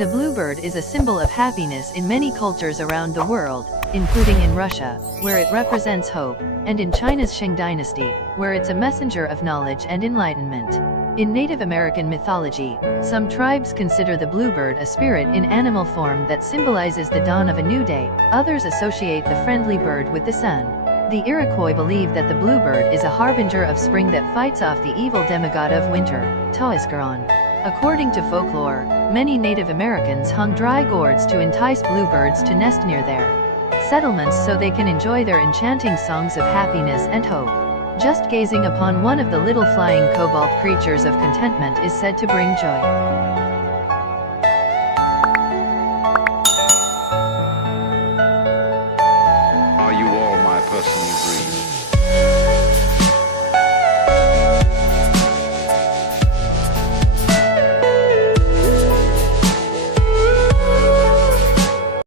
The bluebird is a symbol of happiness in many cultures around the world, including in Russia, where it represents hope, and in China's Shang dynasty, where it's a messenger of knowledge and enlightenment. In Native American mythology, some tribes consider the bluebird a spirit in animal form that symbolizes the dawn of a new day. Others associate the friendly bird with the sun. The Iroquois believe that the bluebird is a harbinger of spring that fights off the evil demigod of winter, Taoiseach. According to folklore, many Native Americans hung dry gourds to entice bluebirds to nest near their settlements so they can enjoy their enchanting songs of happiness and hope. Just gazing upon one of the little flying cobalt creatures of contentment is said to bring joy. Are you all my personal dreams?